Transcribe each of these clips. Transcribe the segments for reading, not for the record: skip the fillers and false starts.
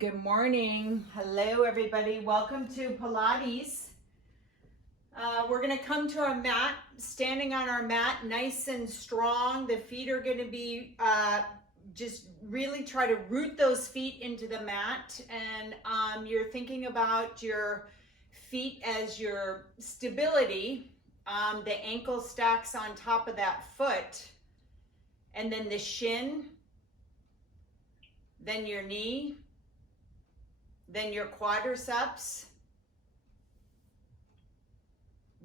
Good morning. Hello, everybody. Welcome to Pilates. We're going to come to our mat, standing on our mat, nice and strong. The feet are going to be just really try to root those feet into the mat. And you're thinking about your feet as your stability. The ankle stacks on top of that foot. And then the shin, then your knee, then your quadriceps,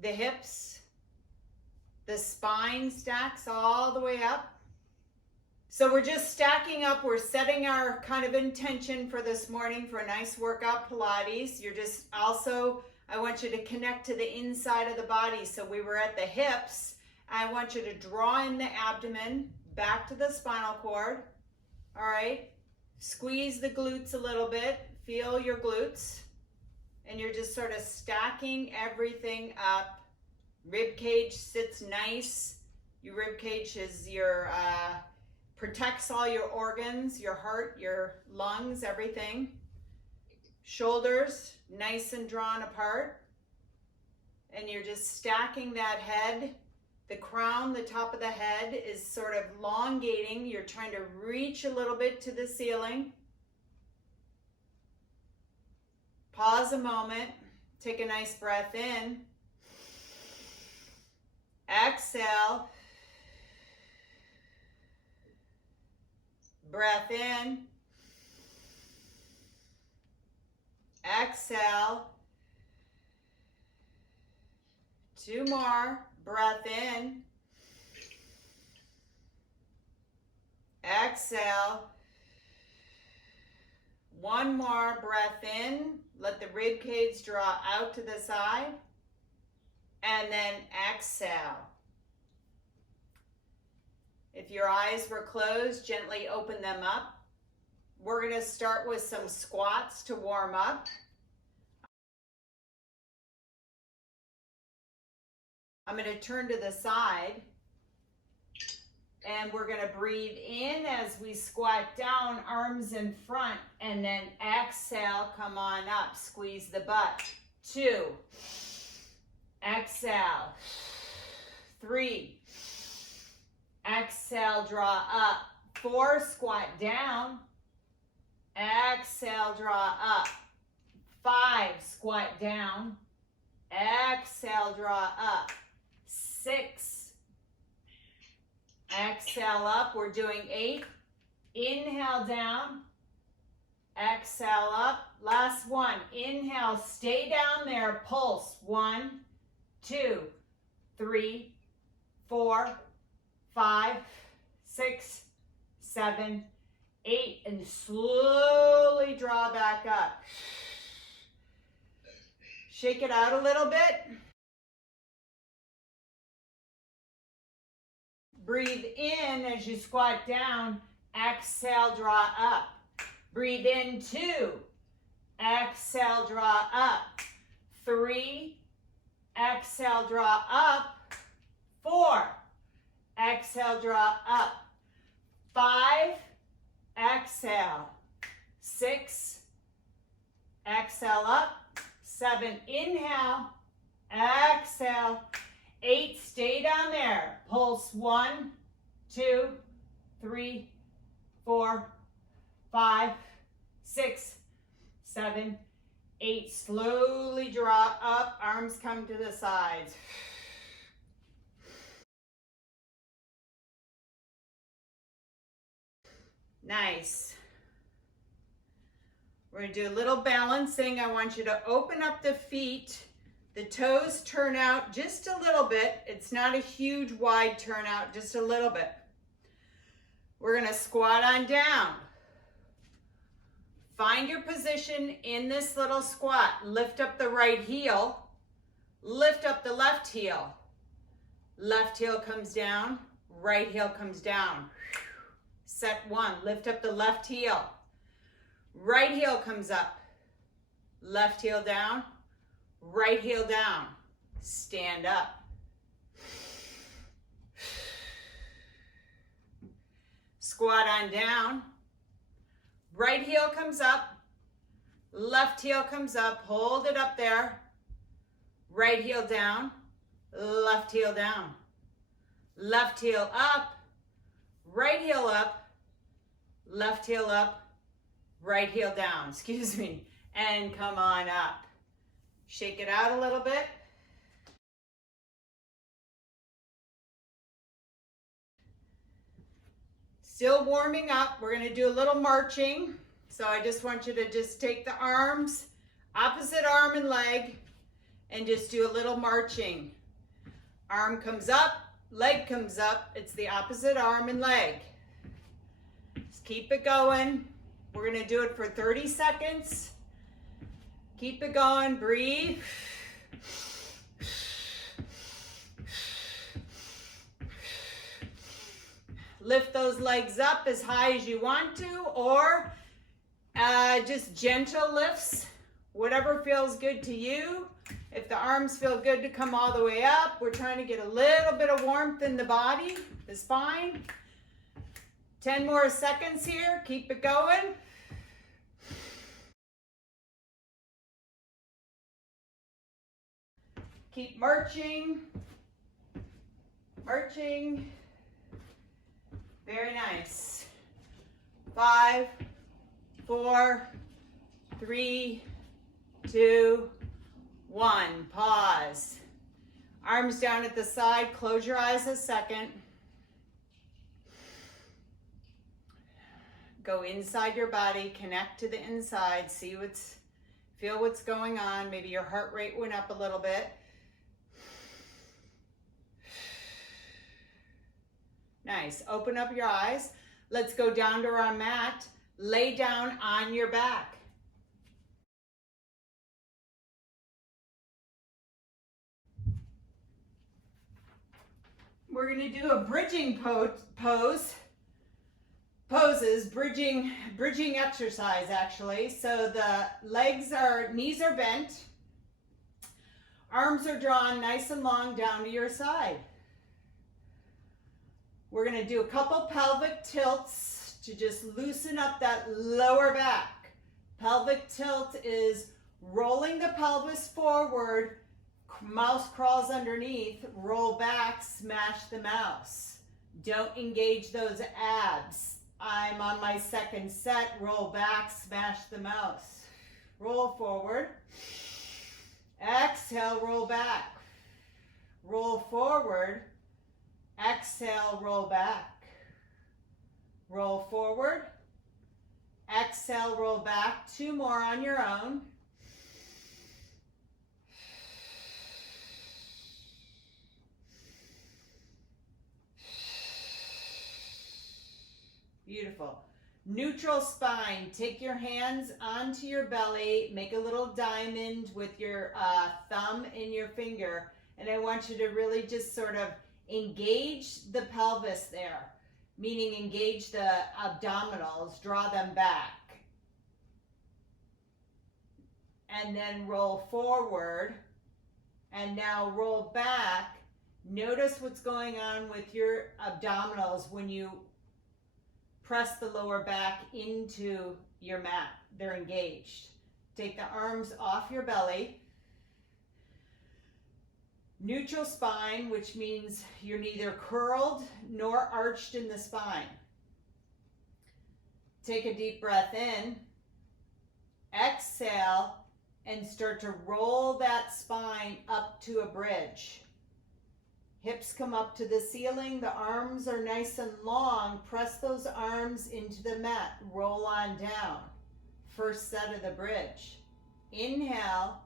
the hips, the spine stacks all the way up. So we're just stacking up. We're setting our kind of intention for this morning for a nice workout Pilates. You're just also, I want you to connect to the inside of the body. So we were at the hips. I want you to draw in the abdomen back to the spinal cord. All right. Squeeze the glutes a little bit. Feel your glutes, and you're just sort of stacking everything up. Rib cage sits nice. Your rib cage is your protects all your organs, your heart, your lungs, everything. Shoulders nice and drawn apart, and you're just stacking that head. The crown, the top of the head, is sort of elongating. You're trying to reach a little bit to the ceiling. Pause a moment, take a nice breath in, exhale, breath in, exhale, two more, breath in, exhale, one more, breath in. Let the rib cage draw out to the side, and then exhale. If your eyes were closed, gently open them up. We're going to start with some squats to warm up. I'm going to turn to the side, and we're going to breathe in as we squat down, arms in front, and then exhale, come on up, squeeze the butt. 2, exhale, 3, exhale, draw up, 4, squat down, exhale, draw up, 5, squat down, exhale, draw up, 6, exhale up. We're doing 8. Inhale down. Exhale up. Last one. Inhale. Stay down there. Pulse. 1, 2, 3, 4, 5, 6, 7, 8. And slowly draw back up. Shake it out a little bit. Breathe in as you squat down. Exhale, draw up. Breathe in, 2. Exhale, draw up. 3. Exhale, draw up. 4. Exhale, draw up. 5. Exhale. 6. Exhale up. 7. Inhale. Exhale. 8, stay down there. Pulse 1, 2, 3, 4, 5, 6, 7, 8. Slowly draw up. Arms come to the sides. Nice. We're going to do a little balancing. I want you to open up the feet. The toes turn out just a little bit. It's not a huge wide turnout, just a little bit. We're going to squat on down. Find your position in this little squat. Lift up the right heel. Lift up the left heel. Left heel comes down. Right heel comes down. Set 1. Lift up the left heel. Right heel comes up. Left heel down. Right heel down. Stand up. Squat on down. Right heel comes up. Left heel comes up, hold it up there. Right heel down, left heel down. Left heel up, right heel up, left heel up, right heel down, excuse me. And come on up. Shake it out a little bit. Still warming up. We're going to do a little marching. So I just want you to just take the arms, opposite arm and leg, and just do a little marching. Arm comes up, leg comes up. It's the opposite arm and leg. Just keep it going. We're going to do it for 30 seconds. Keep it going. Breathe. Lift those legs up as high as you want to, or just gentle lifts, whatever feels good to you. If the arms feel good to come all the way up, we're trying to get a little bit of warmth in the body, the spine. 10 more seconds here. Keep it going. Keep marching. Marching. Very nice. 5, 4, 3, 2, 1. Pause. Arms down at the side. Close your eyes a second. Go inside your body. Connect to the inside. Feel what's going on. Maybe your heart rate went up a little bit. Nice. Open up your eyes. Let's go down to our mat. Lay down on your back. We're going to do a bridging poses, bridging exercise actually. So the knees are bent. Arms are drawn nice and long down to your side. We're going to do a couple pelvic tilts to just loosen up that lower back. Pelvic tilt is rolling the pelvis forward, mouse crawls underneath, roll back, smash the mouse. Don't engage those abs. I'm on my second set, roll back, smash the mouse. Roll forward. Exhale, roll back. Roll forward. Exhale, roll back. Roll forward. Exhale, roll back. 2 more on your own. Beautiful. Neutral spine. Take your hands onto your belly. Make a little diamond with your thumb and your finger. And I want you to really just sort of engage the pelvis there, meaning engage the abdominals, draw them back. And then roll forward. And now roll back. Notice what's going on with your abdominals when you press the lower back into your mat. They're engaged. Take the arms off your belly. Neutral spine, which means you're neither curled nor arched in the spine. Take a deep breath in. Exhale and start to roll that spine up to a bridge. Hips come up to the ceiling. The arms are nice and long. Press those arms into the mat. Roll on down. First set of the bridge. Inhale.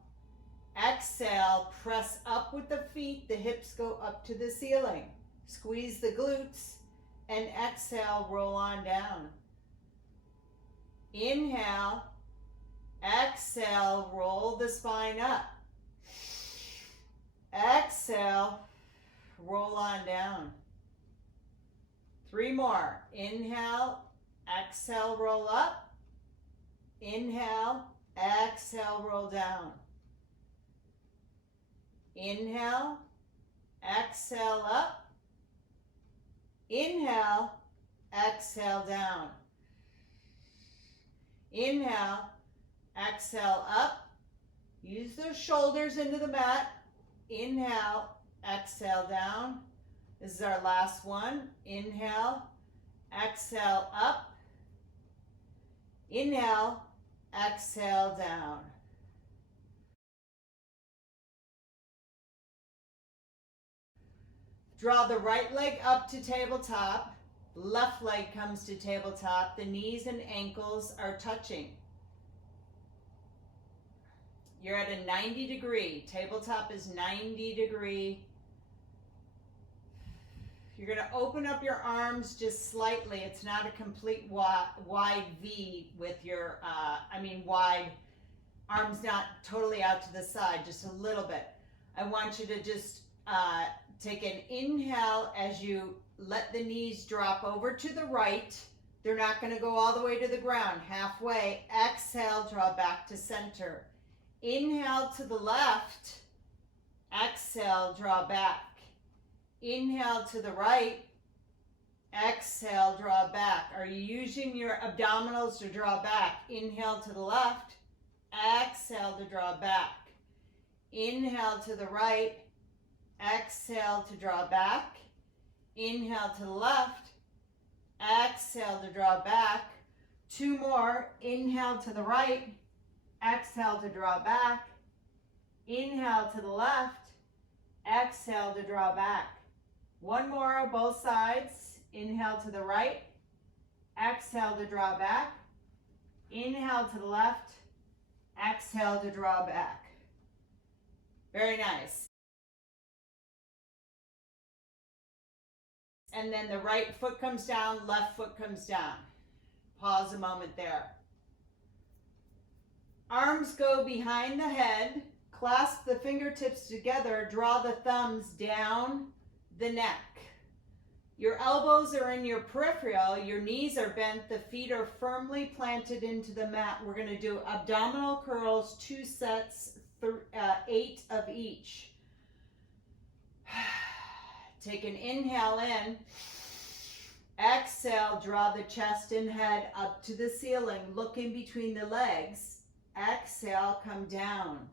Exhale. Press up with the feet. The hips go up to the ceiling. Squeeze the glutes. And exhale. Roll on down. Inhale. Exhale. Roll the spine up. Exhale. Roll on down. 3 more. Inhale, exhale, roll up. Inhale, exhale, roll down. Inhale, exhale up. Inhale, exhale down. Inhale, exhale up. Use those shoulders into the mat. Inhale, exhale down. This is our last one. Inhale, exhale up. Inhale, exhale down. Draw the right leg up to tabletop. Left leg comes to tabletop. The knees and ankles are touching. You're at a 90 degree. Tabletop is 90 degree. You're going to open up your arms just slightly. It's not a complete wide V with your, wide arms, not totally out to the side, just a little bit. I want you to just take an inhale as you let the knees drop over to the right. They're not going to go all the way to the ground. Halfway. Exhale, draw back to center. Inhale to the left. Exhale, draw back. Inhale to the right. Exhale, draw back. Are you using your abdominals to draw back? Inhale to the left. Exhale to draw back. Inhale to the right. Exhale to draw back. Inhale to the left. Exhale to draw back. Two more. Inhale to the right. Exhale to draw back. Inhale to the left. Exhale to draw back. One more, both sides. Inhale to the right. Exhale to draw back. Inhale to the left. Exhale to draw back. Very nice. And then the right foot comes down, left foot comes down. Pause a moment there. Arms go behind the head. Clasp the fingertips together. Draw the thumbs down the neck. Your elbows are in your peripheral. Your knees are bent. The feet are firmly planted into the mat. We're going to do abdominal curls, 2 sets, 8 of each. Take an inhale in. Exhale, draw the chest and head up to the ceiling. Look in between the legs. Exhale, come down.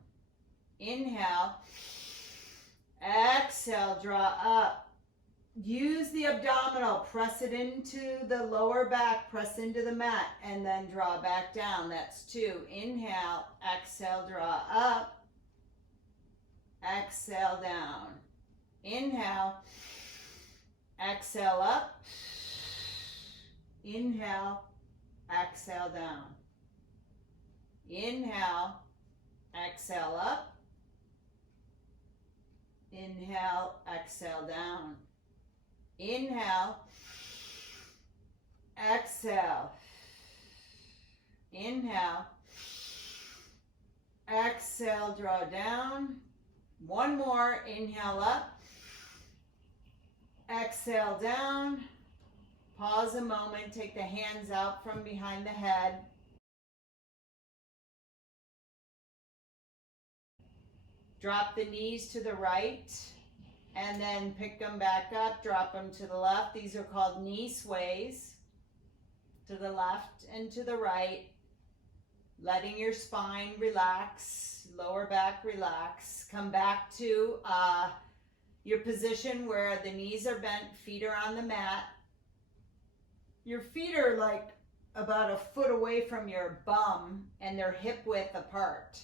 Inhale. Exhale, draw up. Use the abdominal. Press it into the lower back. Press into the mat and then draw back down. That's 2. Inhale. Exhale, draw up. Exhale, down. Inhale. Exhale up. Inhale. Exhale down. Inhale. Exhale up. Inhale. Exhale down. Inhale. Exhale. Inhale. Exhale, draw down. One more. Inhale up. Exhale down. Pause a moment. Take the hands out from behind the head. Drop the knees to the right and then pick them back up. Drop them to the left. These are called knee sways. To the left and to the right. Letting your spine relax. Lower back relax. Come back to your position where the knees are bent, feet are on the mat. Your feet are like about a foot away from your bum and they're hip width apart.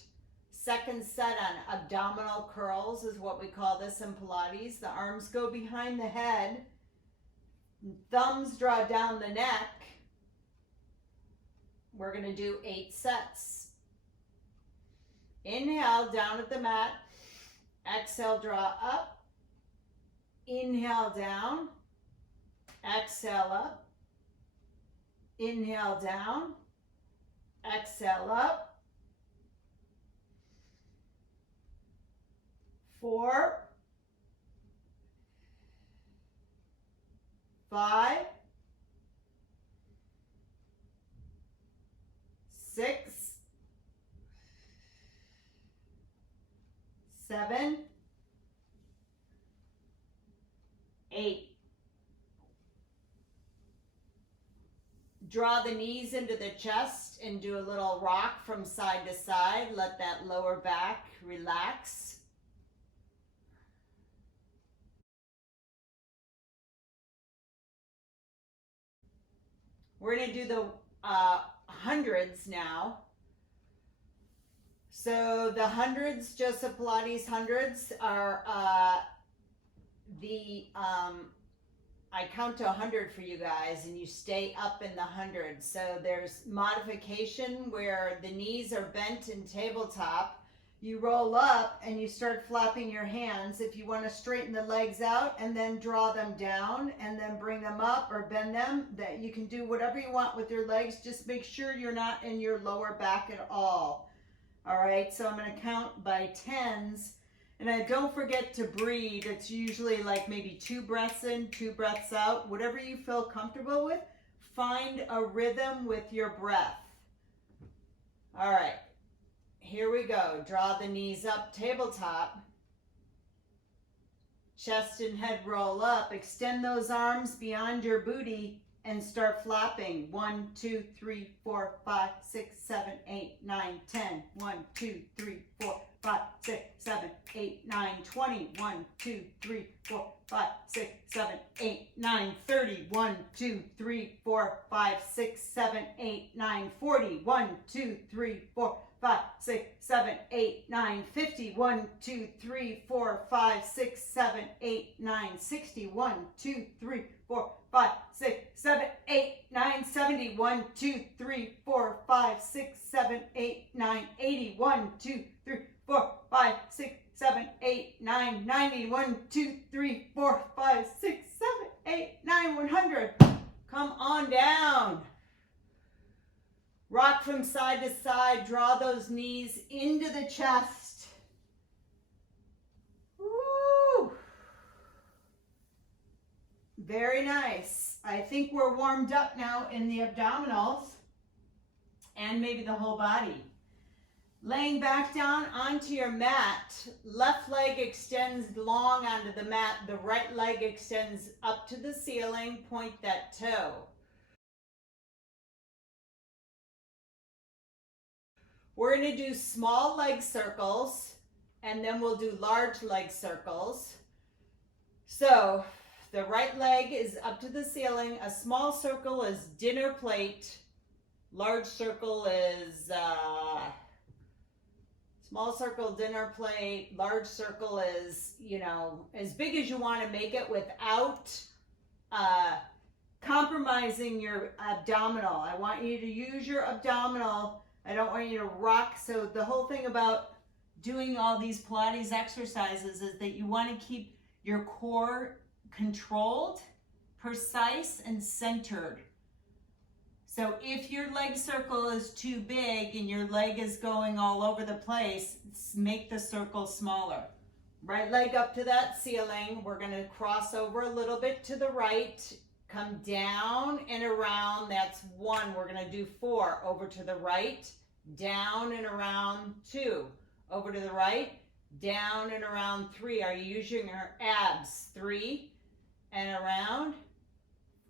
Second set on abdominal curls is what we call this in Pilates. The arms go behind the head. Thumbs draw down the neck. We're going to do 8 sets. Inhale, down at the mat. Exhale, draw up. Inhale, down. Exhale, up. Inhale, down. Exhale, up. 4, 5, 6, 7, 8. Draw the knees into the chest and do a little rock from side to side. Let that lower back relax. We're going to do the hundreds now. So the hundreds, Joseph Pilates hundreds, are I count to 100 for you guys, and you stay up in the hundreds. So there's modification where the knees are bent in tabletop. You roll up and you start flapping your hands. If you want to straighten the legs out and then draw them down and then bring them up or bend them, that you can do whatever you want with your legs. Just make sure you're not in your lower back at all. All right, so I'm going to count by tens. And don't forget to breathe. It's usually like maybe 2 breaths in, 2 breaths out. Whatever you feel comfortable with, find a rhythm with your breath. All right, here we go. Draw the knees up, tabletop. Chest and head roll up. Extend those arms beyond your booty and start flapping. 1, 2, 3, 4, 5, 6, 7, 8, 9, 10. 1, 2, 3, 4, 5, 6, 7, 8, 9, 20. 1, 2, 3, 4, 5, 6, 7, 8, 9, 30. 1, 2, 3, 4, 5, 6, 7, 8, 9, 40. 1, 2, 3, 4, 5, 6, 7, 8, 9, 50. 1, 2, 3, 4, 5, 6, 7, 8, 9, 60. 1, 2, 3, 4, 5, 6, 7, 8, 9, 70. 1, 2, 3, 4, 5, 6, 7, 8, 9, 80. 1, 2, 3, 4, 5, 6, 7, 8, 9, 90. 1, 2, 3, 4, 5, 6, 7, 8, 9, 100. Come on down. Rock from side to side. Draw those knees into the chest. Woo! Very nice. I think we're warmed up now in the abdominals and maybe the whole body. Laying back down onto your mat, left leg extends long onto the mat, the right leg extends up to the ceiling, point that toe. We're going to do small leg circles, and then we'll do large leg circles. So the right leg is up to the ceiling. A small circle is dinner plate. Large circle is small circle, dinner plate. Large circle is, as big as you want to make it without compromising your abdominal. I want you to use your abdominal. I don't want you to rock. So the whole thing about doing all these Pilates exercises is that you want to keep your core controlled, precise, and centered. So if your leg circle is too big and your leg is going all over the place, make the circle smaller. Right leg up to that ceiling. We're going to cross over a little bit to the right. Come down and around. That's 1. We're going to do 4. Over to the right, down and around. 2. Over to the right, down and around. 3. Are you using your abs? 3 and around.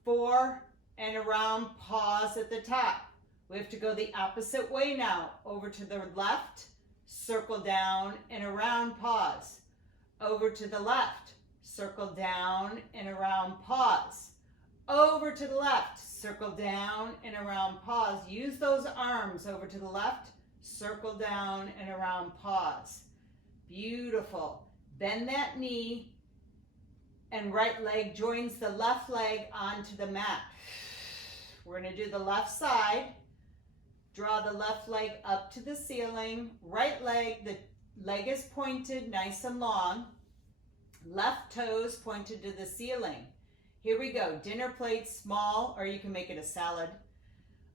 4 and around. Pause at the top. We have to go the opposite way now. Over to the left, circle down and around. Pause. Over to the left, circle down and around. Pause. Over to the left, circle down and around. Pause. Use those arms. Over to the left, circle down and around. Pause. Beautiful. Bend that knee and right leg joins the left leg onto the mat. We're going to do the left side. Draw the left leg up to the ceiling. Right leg, the leg is pointed nice and long. Left toes pointed to the ceiling. Here we go. Dinner plate, small, or you can make it a salad.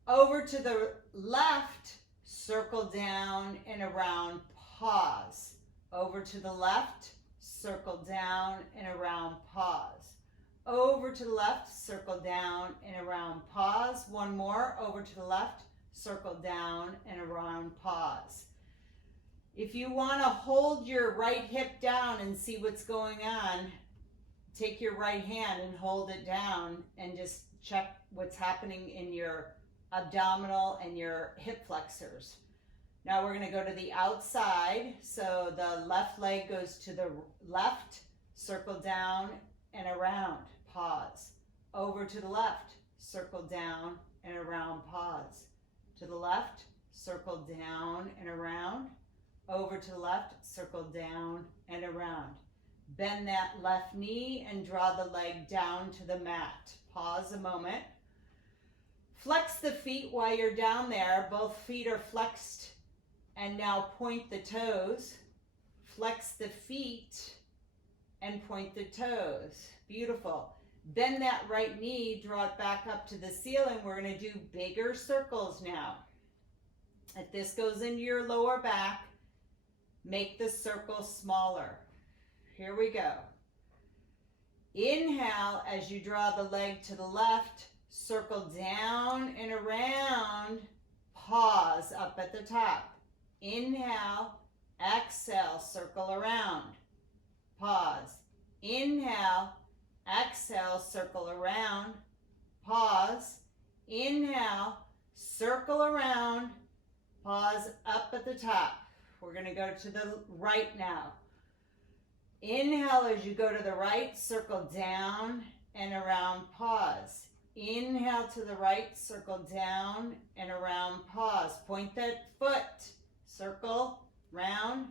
Over to the left, circle down and around. Pause. Over to the left, circle down and around. Pause. Over to the left, circle down and around. Pause. 1 more. Over to the left, circle down and around. Pause. If you want to hold your right hip down and see what's going on, take your right hand and hold it down and just check what's happening in your abdominal and your hip flexors. Now we're going to go to the outside. So the left leg goes to the left, circle down and around, pause. Over to the left, circle down and around, pause. To the left, circle down and around. Over to the left, circle down and around. Bend that left knee and draw the leg down to the mat. Pause a moment. Flex the feet while you're down there. Both feet are flexed. And now point the toes. Flex the feet and point the toes. Beautiful. Bend that right knee, draw it back up to the ceiling. We're going to do bigger circles now. If this goes into your lower back, make the circle smaller. Here we go. Inhale as you draw the leg to the left, circle down and around, pause up at the top. Inhale, exhale, circle around, pause. Inhale, exhale, circle around, pause. Inhale, circle around, pause up at the top. We're going to go to the right now. Inhale as you go to the right, circle down and around, pause. Inhale to the right, circle down and around, pause. Point that foot, circle, round,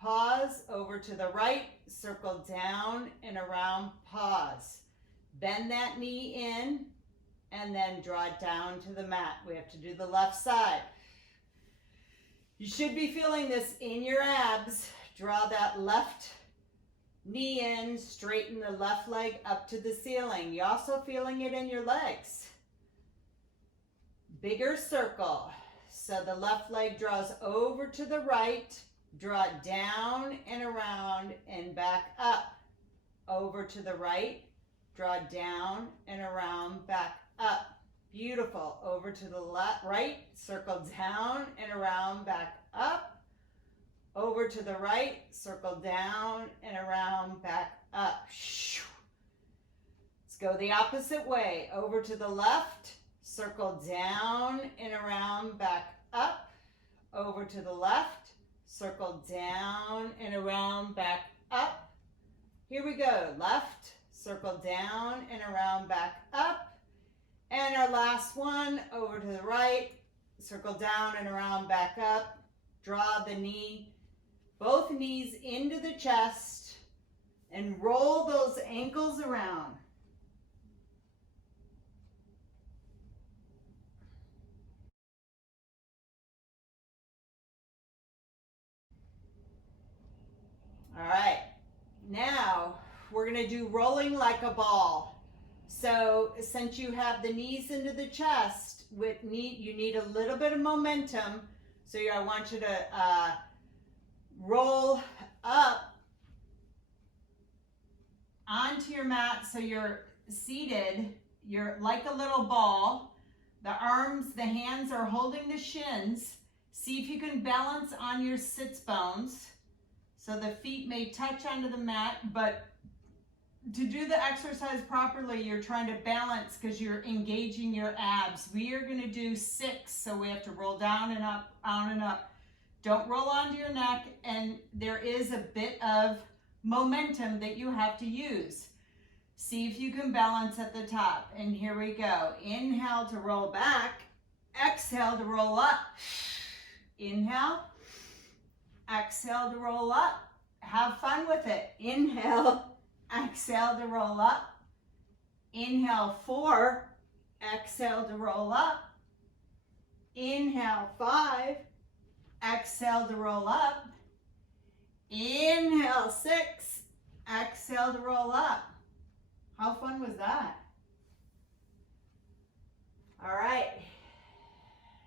pause. Over to the right, circle down and around, pause. Bend that knee in and then draw it down to the mat. We have to do the left side. You should be feeling this in your abs. Draw that left knee in, straighten the left leg up to the ceiling. You're also feeling it in your legs. Bigger circle. So the left leg draws over to the right, draw it down and around and back up. Over to the right, draw down and around, back up. Beautiful. Over to the left, right, circle down and around, back up. Over to the right, circle down and around, back up. Let's go the opposite way. Over to the left, circle down and around, back up. Over to the left, circle down and around, back up. Here we go. Left, circle down and around, back up. And our last one, over to the right, circle down and around, back up. Draw the knee, both knees into the chest, and roll those ankles around. All right, now we're going to do rolling like a ball. So since you have the knees into the chest, you need a little bit of momentum. So I want you to roll up onto your mat so you're seated. You're like a little ball. The arms, the hands are holding the shins. See if you can balance on your sits bones. So the feet may touch onto the mat, but to do the exercise properly, you're trying to balance because you're engaging your abs. We are going to do 6, so we have to roll down and up, down and up. Don't roll onto your neck, and there is a bit of momentum that you have to use. See if you can balance at the top. And here we go. Inhale to roll back. Exhale to roll up. Inhale. Exhale to roll up. Have fun with it. Inhale. Exhale to roll up. Inhale 4. Exhale to roll up. Inhale 5. Exhale to roll up. Inhale 6. Exhale to roll up. How fun was that? All right.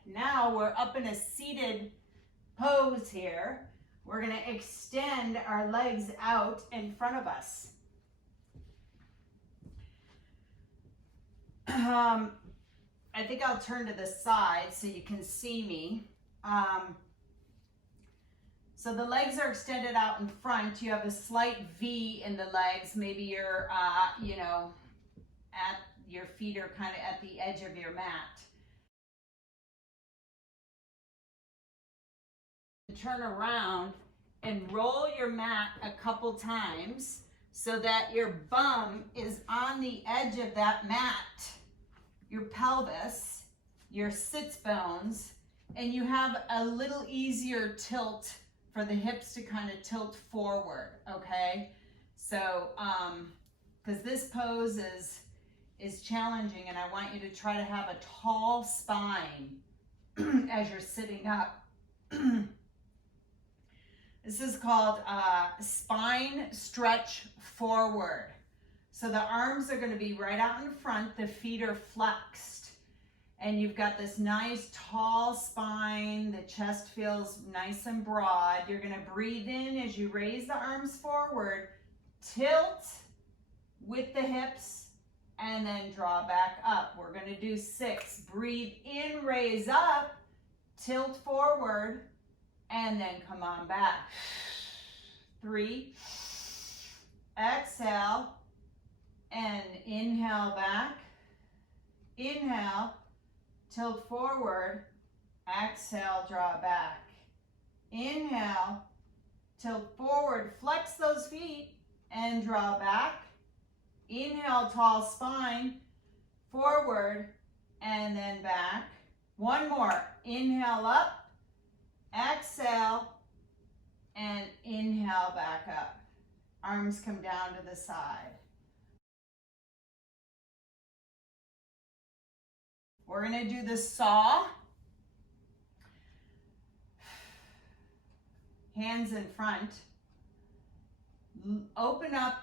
Now we're up in a seated pose here. We're going to extend our legs out in front of us. I think I'll turn to the side so you can see me. So the legs are extended out in front. You have a slight V in the legs. Maybe you're, at your feet are kind of at the edge of your mat. Turn around and roll your mat a couple times so that your bum is on the edge of that mat, your pelvis, your sits bones, and you have a little easier tilt for the hips to kind of tilt forward, okay? So, because this pose is challenging, and I want you to try to have a tall spine as you're sitting up. This is called spine stretch forward. So the arms are going to be right out in front, the feet are flexed, and you've got this nice tall spine, the chest feels nice and broad. You're going to breathe in as you raise the arms forward, tilt with the hips, and then draw back up. We're going to do 6. Breathe in, raise up, tilt forward, and then come on back. 3, exhale, and inhale back, inhale, tilt forward, exhale, draw back. Inhale, tilt forward, flex those feet, and draw back. Inhale, tall spine, forward, and then back. One more, inhale up, exhale, and inhale back up. Arms come down to the side. We're going to do the saw. Hands in front. Open up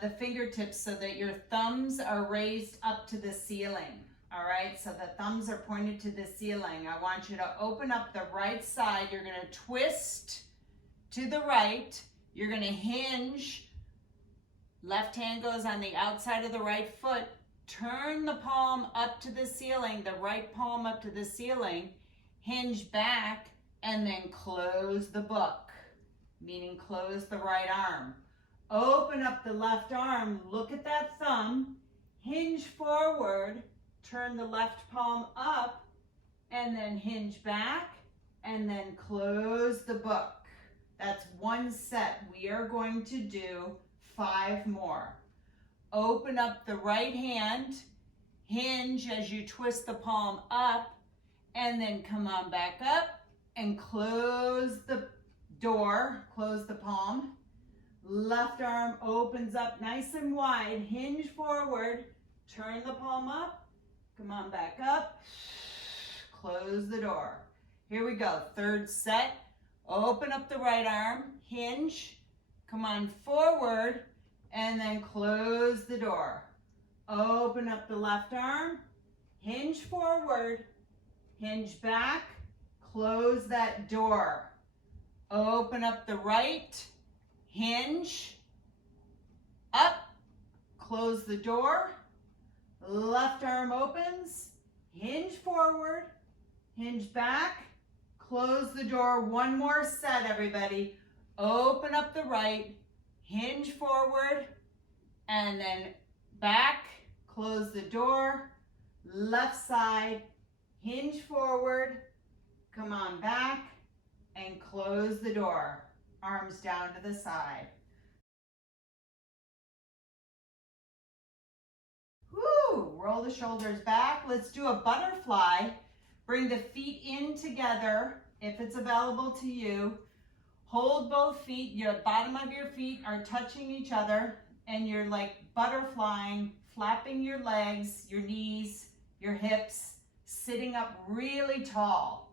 the fingertips so that your thumbs are raised up to the ceiling. All right, so the thumbs are pointed to the ceiling. I want you to open up the right side. You're going to twist to the right. You're going to hinge. Left hand goes on the outside of the right foot. Turn the palm up to the ceiling, the right palm up to the ceiling. Hinge back and then close the book, meaning close the right arm. Open up the left arm. Look at that thumb. Hinge forward. Turn the left palm up and then hinge back and then close the book. That's one set. We are going to do 5 more. Open up the right hand, hinge as you twist the palm up, and then come on back up and close the door, close the palm. Left arm opens up nice and wide, hinge forward, turn the palm up, come on back up, close the door. Here we go, 3rd set. Open up the right arm, hinge, come on forward, and then close the door. Open up the left arm, hinge forward, hinge back, close that door. Open up the right, hinge, up, close the door. Left arm opens, hinge forward, hinge back, close the door. One more set, everybody. Open up the right, hinge forward, and then back, close the door. Left side, hinge forward, come on back, and close the door. Arms down to the side. Woo! Roll the shoulders back. Let's do a butterfly. Bring the feet in together if it's available to you. Hold both feet. Your bottom of your feet are touching each other, and you're like butterflying, flapping your legs, your knees, your hips, sitting up really tall.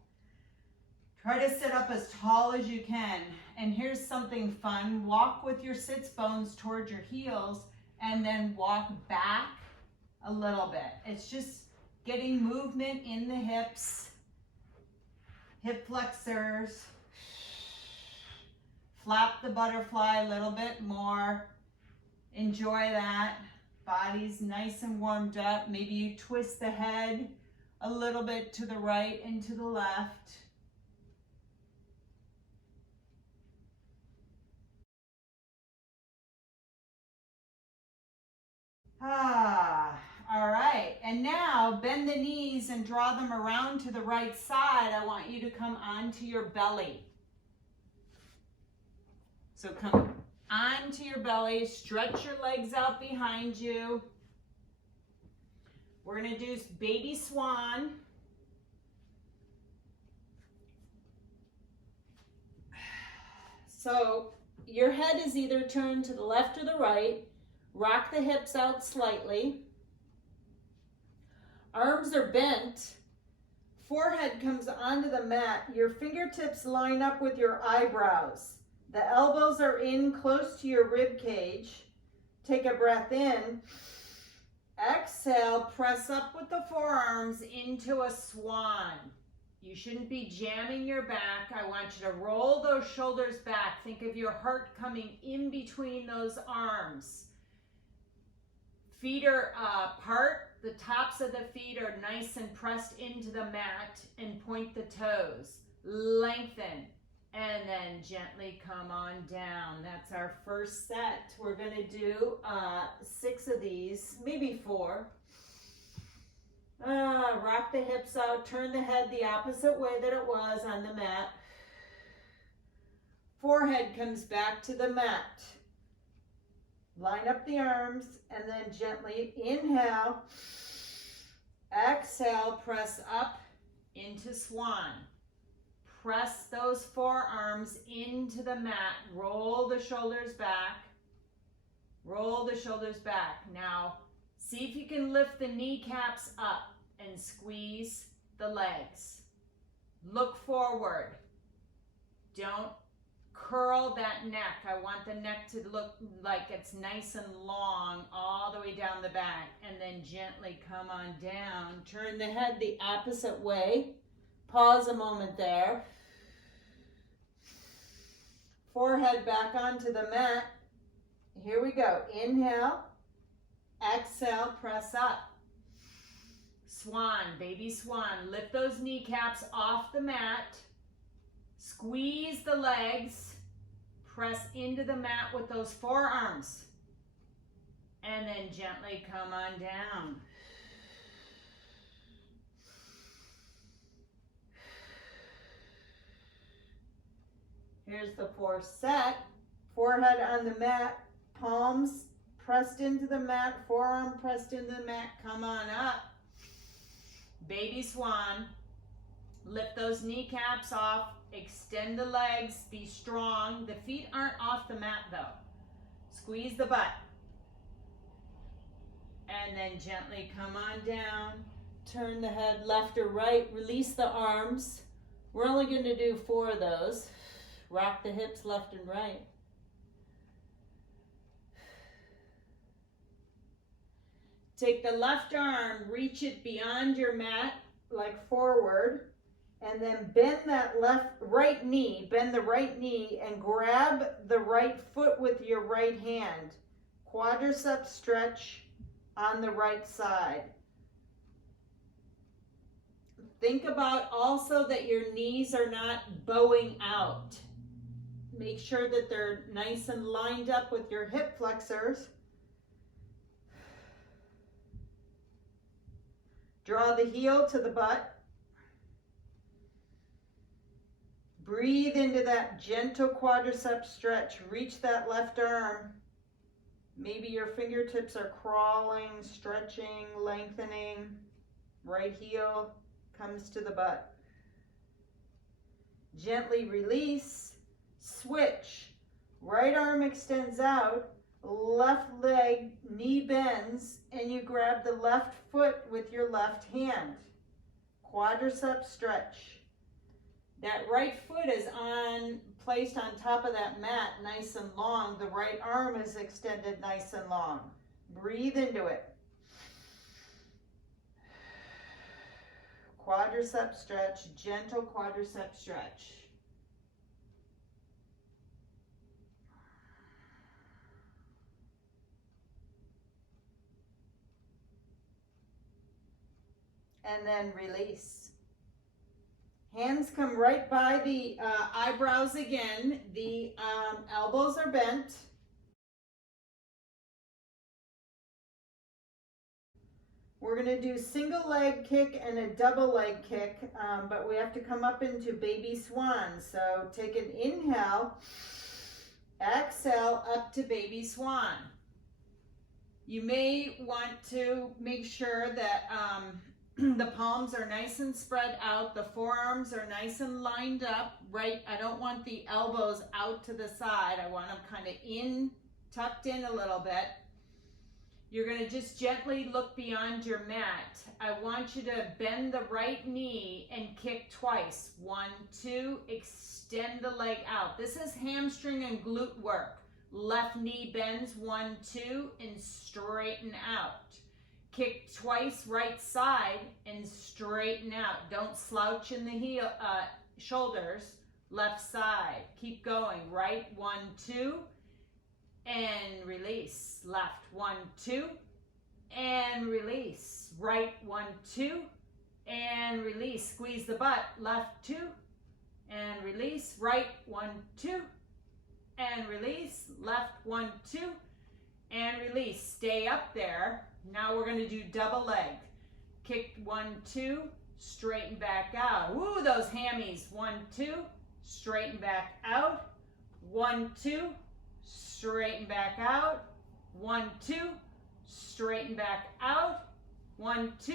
Try to sit up as tall as you can. And here's something fun. Walk with your sits bones towards your heels and then walk back a little bit. It's just getting movement in the hips, hip flexors. Flap the butterfly a little bit more. Enjoy that. Body's nice and warmed up. Maybe you twist the head a little bit to the right and to the left. All right. And now bend the knees and draw them around to the right side. I want you to come onto your belly. So come onto your belly, stretch your legs out behind you. We're going to do baby swan. So your head is either turned to the left or the right. Rock the hips out slightly. Arms are bent. Forehead comes onto the mat. Your fingertips line up with your eyebrows. The elbows are in close to your rib cage. Take a breath in. Exhale, press up with the forearms into a swan. You shouldn't be jamming your back. I want you to roll those shoulders back. Think of your heart coming in between those arms. Feet are apart. The tops of the feet are nice and pressed into the mat, and point the toes. Lengthen, and then gently come on down. That's our first set. We're going to do 6 of these, maybe 4. Rock the hips out, turn the head the opposite way that it was on the mat. Forehead comes back to the mat. Line up the arms and then gently inhale. Exhale, press up into swan. Press those forearms into the mat. Roll the shoulders back. Roll the shoulders back. Now, see if you can lift the kneecaps up and squeeze the legs. Look forward. Don't curl that neck. I want the neck to look like it's nice and long all the way down the back, and then gently come on down. Turn the head the opposite way. Pause a moment there. Forehead back onto the mat. Here we go. Inhale. Exhale, press up. Swan, baby swan. Lift those kneecaps off the mat. Squeeze the legs. Press into the mat with those forearms. And then gently come on down. Here's the 4th set. Forehead on the mat, palms pressed into the mat, forearm pressed into the mat. Come on up. Baby swan. Lift those kneecaps off. Extend the legs. Be strong. The feet aren't off the mat though. Squeeze the butt. And then gently come on down. Turn the head left or right. Release the arms. We're only going to do 4 of those. Rock the hips left and right. Take the left arm, reach it beyond your mat, like forward, and then bend that right knee, bend the right knee and grab the right foot with your right hand. Quadricep stretch on the right side. Think about also that your knees are not bowing out. Make sure that they're nice and lined up with your hip flexors. Draw the heel to the butt. Breathe into that gentle quadricep stretch. Reach that left arm. Maybe your fingertips are crawling, stretching, lengthening. Right heel comes to the butt. Gently release. Switch. Right arm extends out. Left leg, knee bends, and you grab the left foot with your left hand. Quadricep stretch. That right foot is placed on top of that mat, nice and long. The right arm is extended nice and long. Breathe into it. Quadricep stretch, gentle quadricep stretch. And then release. Hands come right by the eyebrows again. The elbows are bent. We're going to do single leg kick and a double leg kick, but we have to come up into baby swan. So take an inhale. Exhale up to baby swan. You may want to make sure that the palms are nice and spread out. The forearms are nice and lined up, right? I don't want the elbows out to the side. I want them kind of in, tucked in a little bit. You're going to just gently look beyond your mat. I want you to bend the right knee and kick twice. 1, 2, extend the leg out. This is hamstring and glute work. Left knee bends, 1, 2, and straighten out. Kick twice right side and straighten out. Don't slouch in the shoulders. Left side. Keep going. Right, 1, 2, and release. Left, 1, 2, and release. Right, 1, 2, and release. Squeeze the butt. Left, 2, and release. Right, 1, 2, and release. Left, 1, 2, and release. Stay up there. Now we're going to do double leg. Kick 1, 2, straighten back out. Woo, those hammies. 1, 2, straighten back out. 1, 2, straighten back out. 1, 2, straighten back out. 1, 2,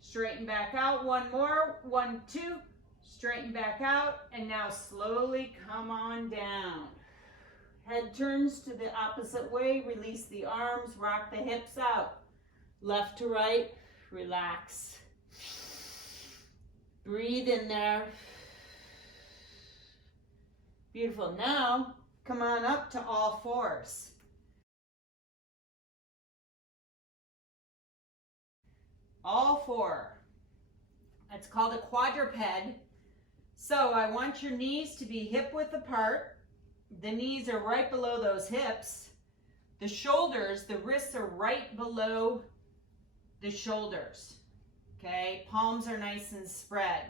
straighten back out. One more. 1, 2, straighten back out. And now slowly come on down. Head turns to the opposite way. Release the arms. Rock the hips out. Left to right. Relax. Breathe in there. Beautiful. Now, come on up to all fours. All four. It's called a quadruped. So I want your knees to be hip width apart. The knees are right below those hips. The shoulders, the wrists are right below the shoulders. Okay, palms are nice and spread.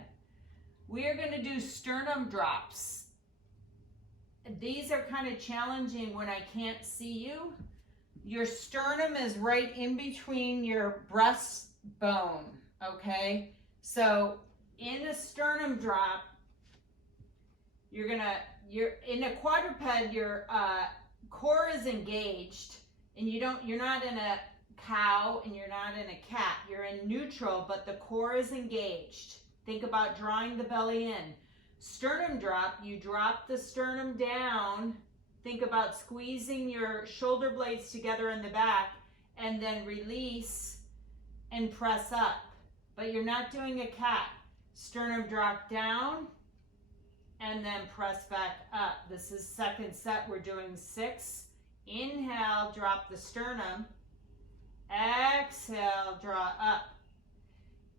We are going to do sternum drops. These are kind of challenging when I can't see you. Your sternum is right in between your breastbone, okay? So in a sternum drop, you're in a quadruped, your core is engaged, and you're not in a cow and you're not in a cat. You're in neutral, but the core is engaged. Think about drawing the belly in. Sternum drop, you drop the sternum down. Think about squeezing your shoulder blades together in the back and then release and press up. But you're not doing a cat. Sternum drop down and then press back up. This is second set. We're doing 6. Inhale, drop the sternum. Exhale, draw up.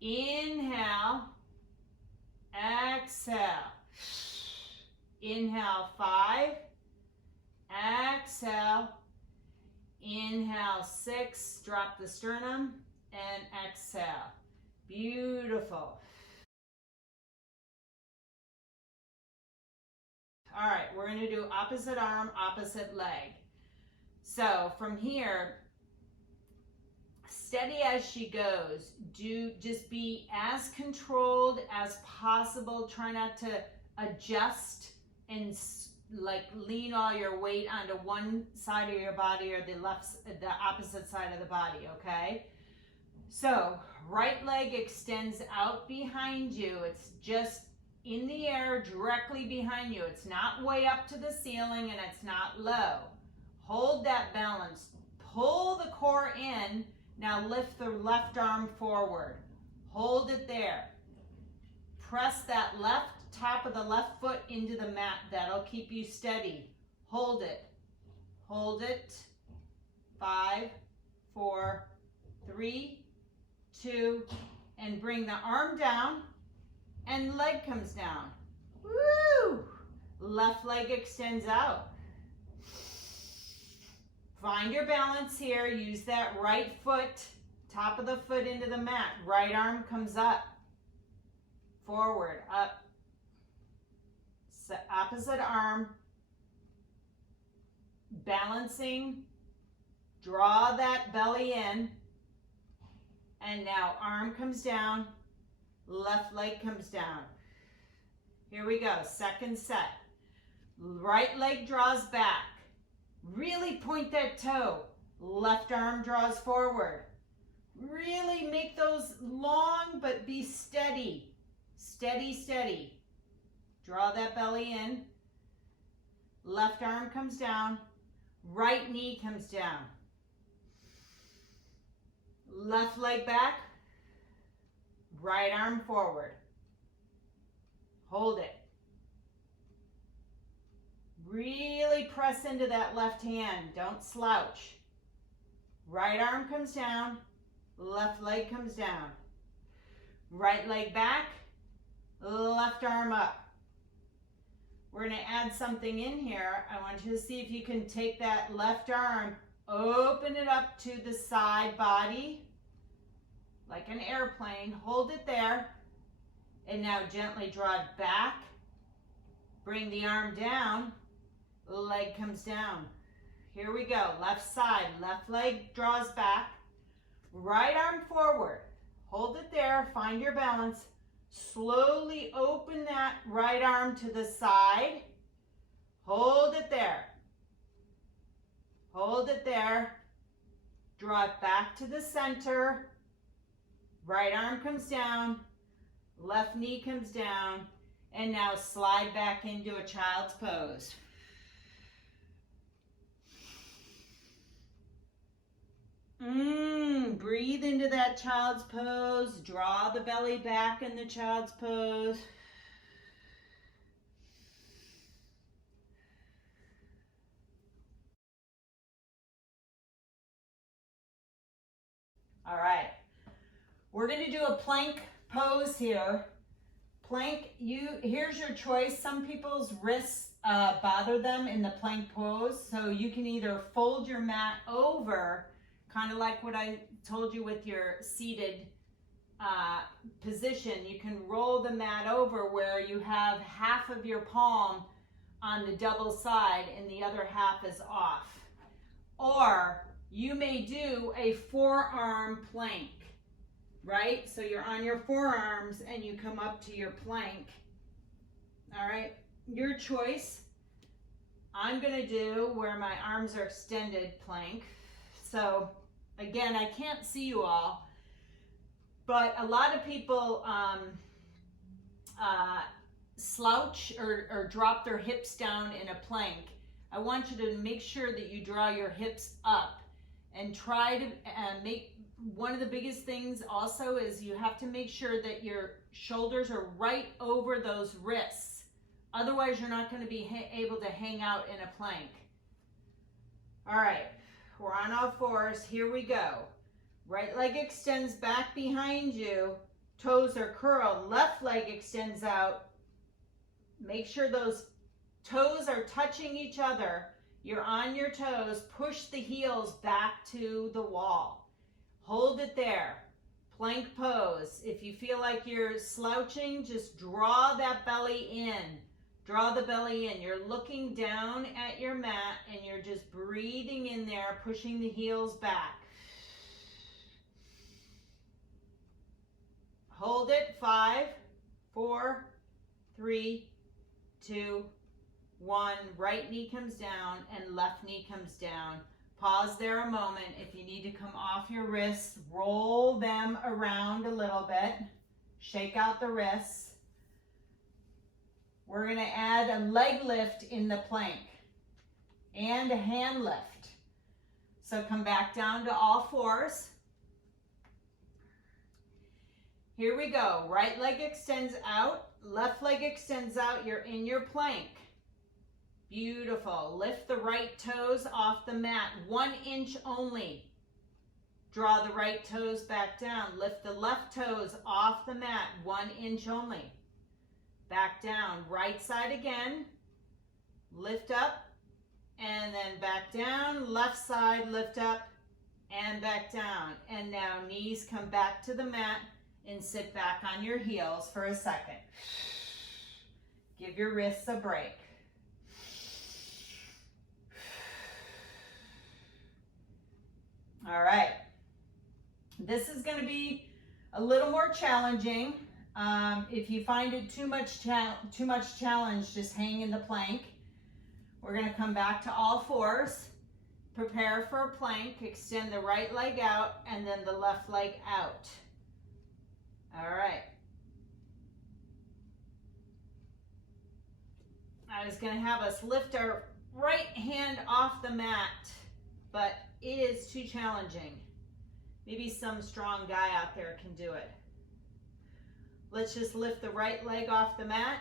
Inhale. Exhale. Inhale, 5. Exhale. Inhale, 6. Drop the sternum and exhale. Beautiful. All right, we're going to do opposite arm, opposite leg. So from here, steady as she goes. Just be as controlled as possible. Try not to adjust and like lean all your weight onto one side of your body or the opposite side of the body, okay? So right leg extends out behind you. It's just in the air directly behind you. It's not way up to the ceiling and it's not low. Hold that balance. Pull the core in. Now lift the left arm forward. Hold it there. Press that top of the left foot into the mat. That'll keep you steady. Hold it. Hold it. 5, 4, 3, 2, and bring the arm down and leg comes down. Woo! Left leg extends out. Find your balance here. Use that right foot, top of the foot into the mat. Right arm comes up, forward, up. Opposite arm, balancing. Draw that belly in. And now arm comes down, left leg comes down. Here we go, second set. Right leg draws back. Really point that toe. Left arm draws forward. Really make those long, but be steady. Steady, steady. Draw that belly in. Left arm comes down. Right knee comes down. Left leg back. Right arm forward. Hold it. Really press into that left hand. Don't slouch. Right arm comes down. Left leg comes down. Right leg back. Left arm up. We're going to add something in here. I want you to see if you can take that left arm, open it up to the side body, like an airplane. Hold it there. And now gently draw it back. Bring the arm down. Leg comes down. Here we go. Left side. Left leg draws back. Right arm forward. Hold it there. Find your balance. Slowly open that right arm to the side. Hold it there. Hold it there. Draw it back to the center. Right arm comes down. Left knee comes down. And now slide back into a child's pose. Breathe into that child's pose. Draw the belly back in the child's pose. All right. We're going to do a plank pose here. Plank, here's your choice. Some people's wrists bother them in the plank pose, so you can either fold your mat over, kind of like what I told you with your seated position. You can roll the mat over where you have half of your palm on the double side and the other half is off. Or you may do a forearm plank, right? So you're on your forearms and you come up to your plank. All right, your choice. I'm gonna do where my arms are extended plank. So again, I can't see you all, but a lot of people slouch or drop their hips down in a plank. I want you to make sure that you draw your hips up and try to make, one of the biggest things also is you have to make sure that your shoulders are right over those wrists. Otherwise, you're not going to be able to hang out in a plank. All right. We're on all fours. Here we go. Right leg extends back behind you. Toes are curled. Left leg extends out. Make sure those toes are touching each other. You're on your toes. Push the heels back to the wall. Hold it there. Plank pose. If you feel like you're slouching, just draw that belly in. Draw the belly in. You're looking down at your mat and you're just breathing in there, pushing the heels back. Hold it. 5, 4, 3, 2, 1. Right knee comes down and left knee comes down. Pause there a moment. If you need to come off your wrists, roll them around a little bit. Shake out the wrists. We're going to add a leg lift in the plank and a hand lift. So come back down to all fours. Here we go. Right leg extends out. Left leg extends out. You're in your plank. Beautiful. Lift the right toes off the mat. 1 inch only. Draw the right toes back down. Lift the left toes off the mat. 1 inch only. Back down. Right side again. Lift up and then back down. Left side, lift up and back down. And now knees come back to the mat and sit back on your heels for a second. Give your wrists a break. All right. This is going to be a little more challenging. If you find it too much challenge, just hang in the plank. We're going to come back to all fours. Prepare for a plank. Extend the right leg out and then the left leg out. All right. I was going to have us lift our right hand off the mat, but it is too challenging. Maybe some strong guy out there can do it. Let's just lift the right leg off the mat,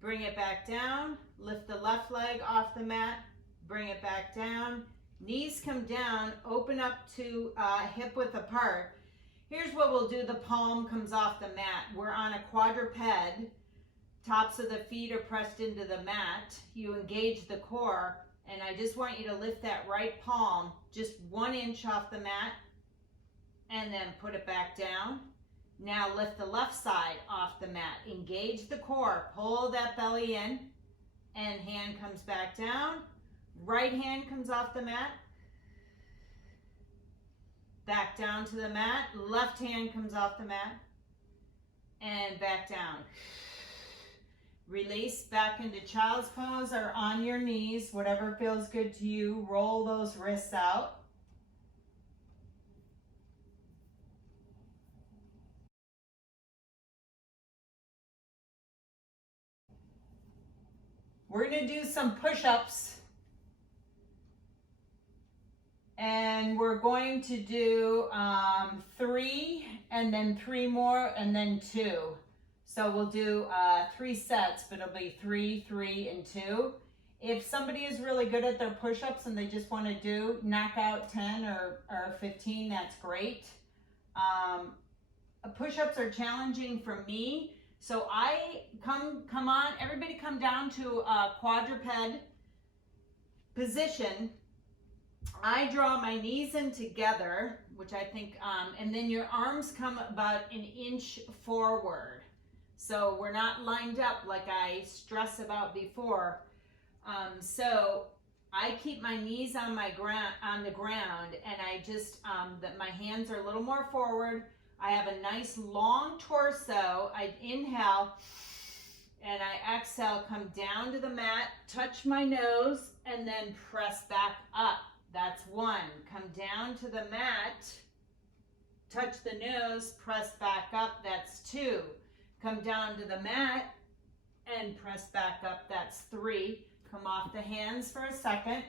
bring it back down, lift the left leg off the mat, bring it back down. Knees come down, open up to hip width apart. Here's what we'll do. The palm comes off the mat. We're on a quadruped. Tops of the feet are pressed into the mat. You engage the core, and I just want you to lift that right palm just 1 inch off the mat and then put it back down. Now lift the left side off the mat. Engage the core. Pull that belly in, and hand comes back down. Right hand comes off the mat. Back down to the mat. Left hand comes off the mat. And back down. Release back into child's pose or on your knees, whatever feels good to you. Roll those wrists out. We're going to do some push-ups. And we're going to do 3 and then 3 more and then 2. So we'll do 3 sets, but it'll be 3, 3, and 2. If somebody is really good at their push-ups and they just want to knock out 10 or 15, that's great. Push-ups are challenging for me. So I come on, everybody come down to a quadruped position. I draw my knees in together, which I think, and then your arms come about 1 inch forward. So we're not lined up like I stress about before. So I keep my knees on the ground, and I just that my hands are a little more forward. I have a nice long torso. I inhale and I exhale, come down to the mat, touch my nose, and then press back up. That's 1. Come down to the mat, touch the nose, press back up. That's 2. Come down to the mat and press back up. That's 3. Come off the hands for a second.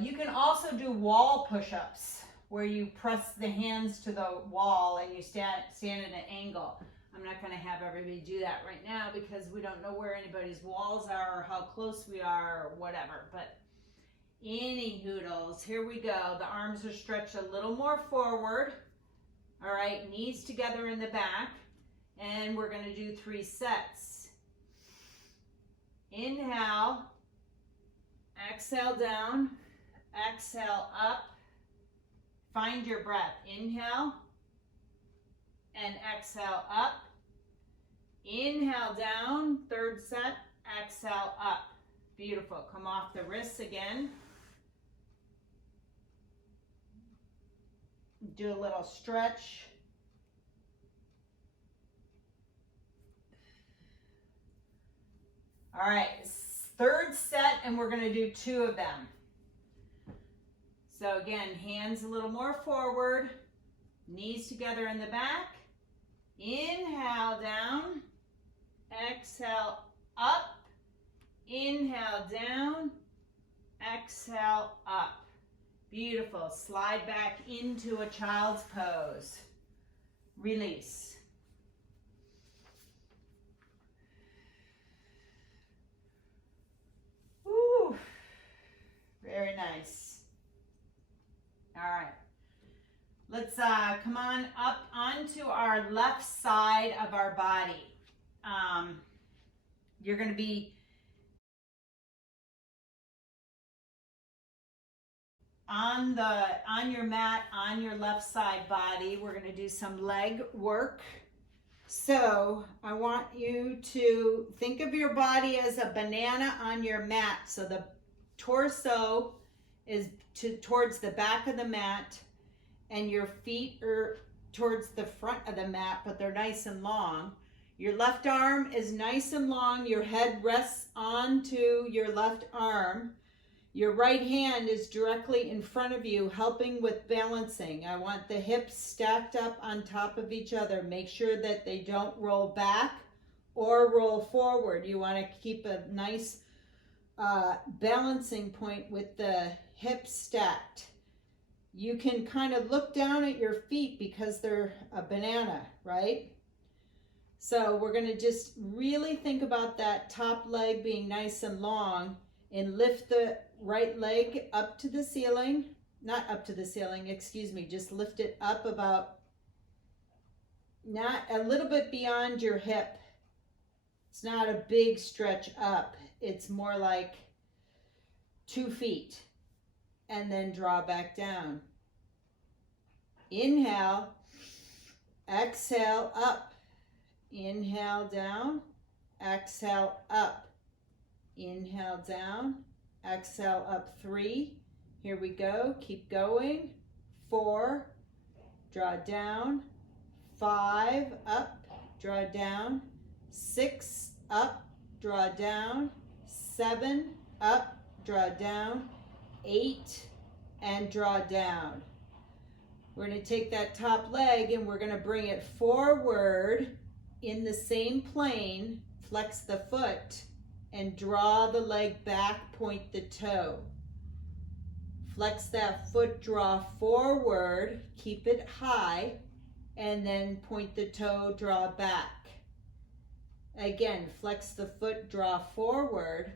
You can also do wall push-ups where you press the hands to the wall and you stand at an angle. I'm not going to have everybody do that right now because we don't know where anybody's walls are or how close we are or whatever. But any hoodles, here we go. The arms are stretched a little more forward. All right, knees together in the back. And we're going to do 3 sets. Inhale, exhale down, exhale up. Find your breath. Inhale and exhale up. Inhale down, 3rd set, exhale up. Beautiful. Come off the wrists again. Do a little stretch. All right, 3rd set, and we're going to do 2 of them. So again, hands a little more forward, knees together in the back. Inhale down, exhale up, inhale down, exhale up. Beautiful. Slide back into a child's pose. Release. Woo. Very nice. All right. Let's come on up onto our left side of our body. You're going to be on your mat, on your left side body. We're going to do some leg work. So I want you to think of your body as a banana on your mat. So the torso is towards the back of the mat, and your feet are towards the front of the mat, but they're nice and long. Your left arm is nice and long. Your head rests onto your left arm. Your right hand is directly in front of you, helping with balancing. I want the hips stacked up on top of each other. Make sure that they don't roll back or roll forward. You want to keep a nice balancing point with the hips stacked. You can kind of look down at your feet because they're a banana, right? So we're going to just really think about that top leg being nice and long, and lift the right leg up to the ceiling. Not up to the ceiling, excuse me. Just lift it up about, not a little bit beyond your hip. It's not a big stretch up. It's more like 2 feet. And then draw back down. Inhale, exhale up. Inhale down, exhale up. Inhale down, exhale up 3. Here we go, keep going. 4, draw down. 5, up, draw down. 6, up, draw down. 7, up, draw down. 8, and draw down. We're going to take that top leg and we're going to bring it forward in the same plane. Flex the foot and draw the leg back, point the toe. Flex that foot, draw forward, keep it high, and then point the toe, draw back. Again, flex the foot, draw forward,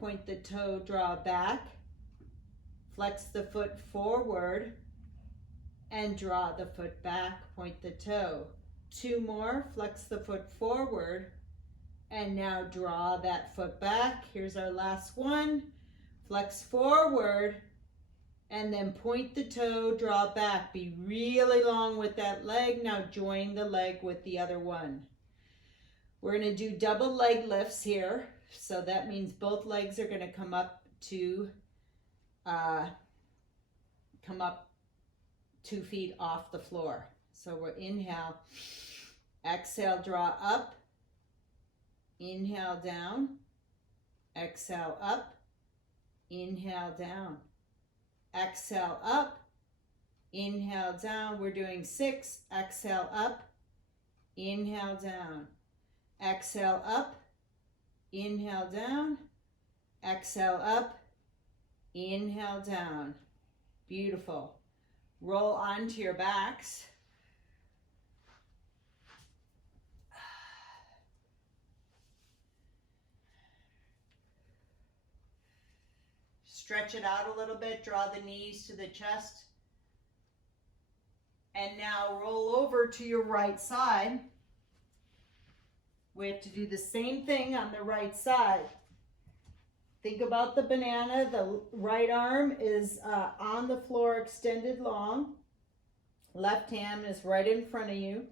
point the toe, draw back. Flex the foot forward and draw the foot back, point the toe. 2 more, flex the foot forward and now draw that foot back. Here's our last one. Flex forward and then point the toe, draw back. Be really long with that leg. Now join the leg with the other one. We're going to do double leg lifts here. So that means both legs are going to come up 2 feet off the floor. So we'll inhale, exhale, draw up, inhale down, exhale up, inhale down, exhale up, inhale down. We're doing 6, exhale up, inhale down, exhale up, inhale down, exhale up, inhale down. Beautiful. Roll onto your backs. Stretch it out a little bit, draw the knees to the chest. And now roll over to your right side. We have to do the same thing on the right side. Think about the banana. The right arm is on the floor, extended long. Left hand is right in front of you.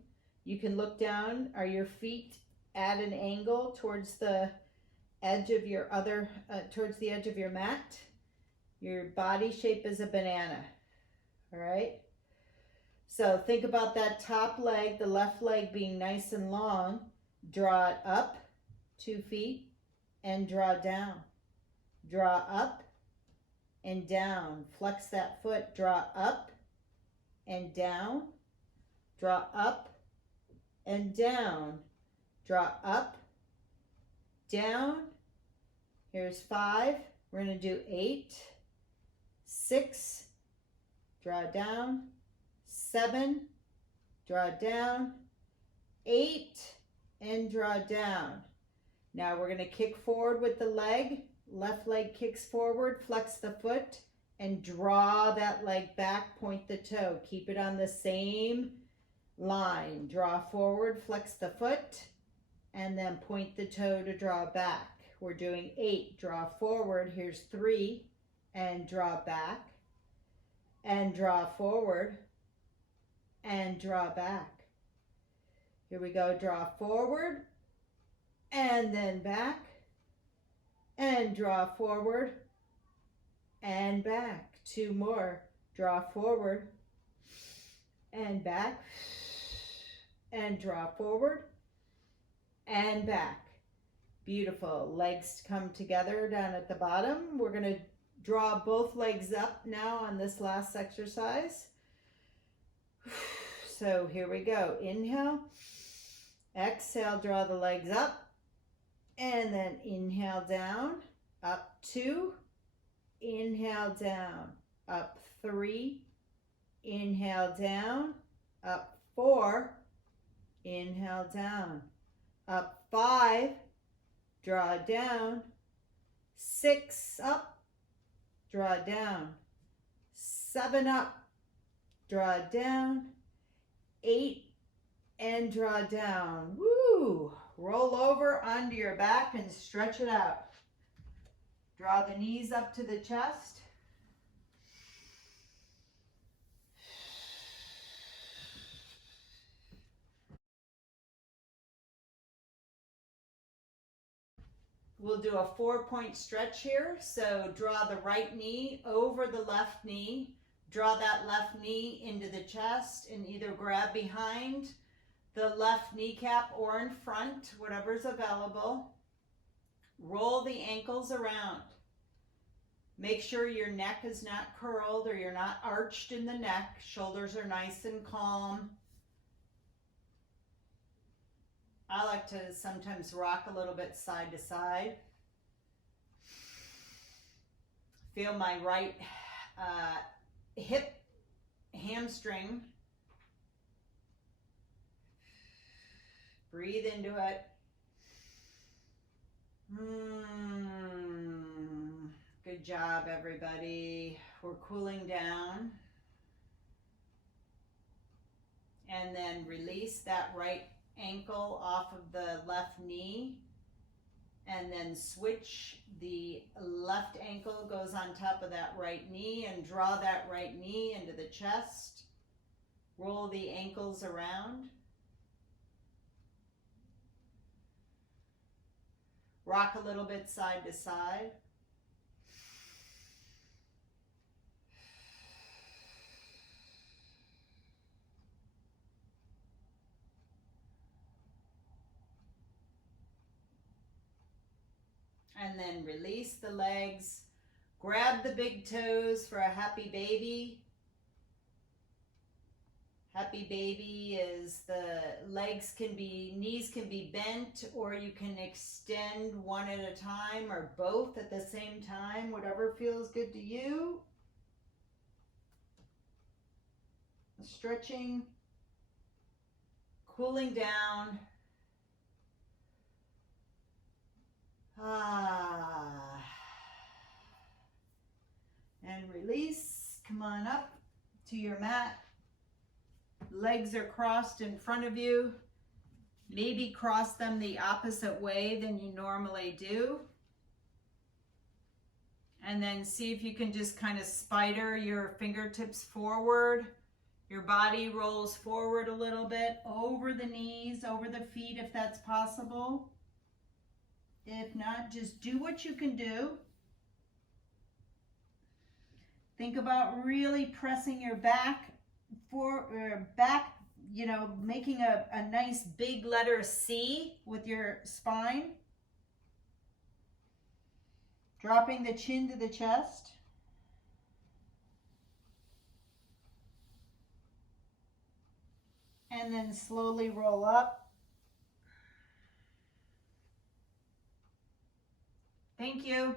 You can look down. Are your feet at an angle towards the edge of your towards the edge of your mat? Your body shape is a banana. All right. So think about that top leg, the left leg being nice and long. Draw it up 2 feet and draw down. Draw up and down. Flex that foot. Draw up and down. Draw up and down. Draw up, down. Here's 5. We're going to do 8, 6, draw down, 7, draw down, 8, and draw down. Now we're going to kick forward with the leg. Left leg kicks forward, flex the foot, and draw that leg back, point the toe. Keep it on the same line. Draw forward, flex the foot, and then point the toe to draw back. We're doing 8. Draw forward. Here's 3, and draw back, and draw forward, and draw back. Here we go. Draw forward, and then back, and draw forward and back. 2 more. Draw forward and back and draw forward and back. Beautiful. Legs come together down at the bottom. We're going to draw both legs up now on this last exercise. So here we go. Inhale, exhale, draw the legs up, and then inhale down, up 2, inhale down, up 3, inhale down, up 4, inhale down, up 5, draw down, 6 up, draw down, 7 up, draw down, 8, and draw down. Woo! Roll over onto your back and stretch it out. Draw the knees up to the chest. We'll do a 4-point stretch here. So draw the right knee over the left knee. Draw that left knee into the chest and either grab behind the left kneecap or in front, whatever's available. Roll the ankles around. Make sure your neck is not curled or you're not arched in the neck. Shoulders are nice and calm. I like to sometimes rock a little bit side to side. Feel my right hip hamstring. Breathe into it. Good job, everybody. We're cooling down. And then release that right ankle off of the left knee. And then switch, the left ankle goes on top of that right knee and draw that right knee into the chest. Roll the ankles around. Rock a little bit side to side. And then release the legs. Grab the big toes for a happy baby. Happy baby is the knees can be bent, or you can extend one at a time or both at the same time, whatever feels good to you. Stretching, cooling down. And release. Come on up to your mat. Legs are crossed in front of you. Maybe cross them the opposite way than you normally do. And then see if you can just kind of spider your fingertips forward. Your body rolls forward a little bit, over the knees, over the feet if that's possible. If not, just do what you can do. Think about really pressing your back making a nice big letter C with your spine. Dropping the chin to the chest. And then slowly roll up. Thank you.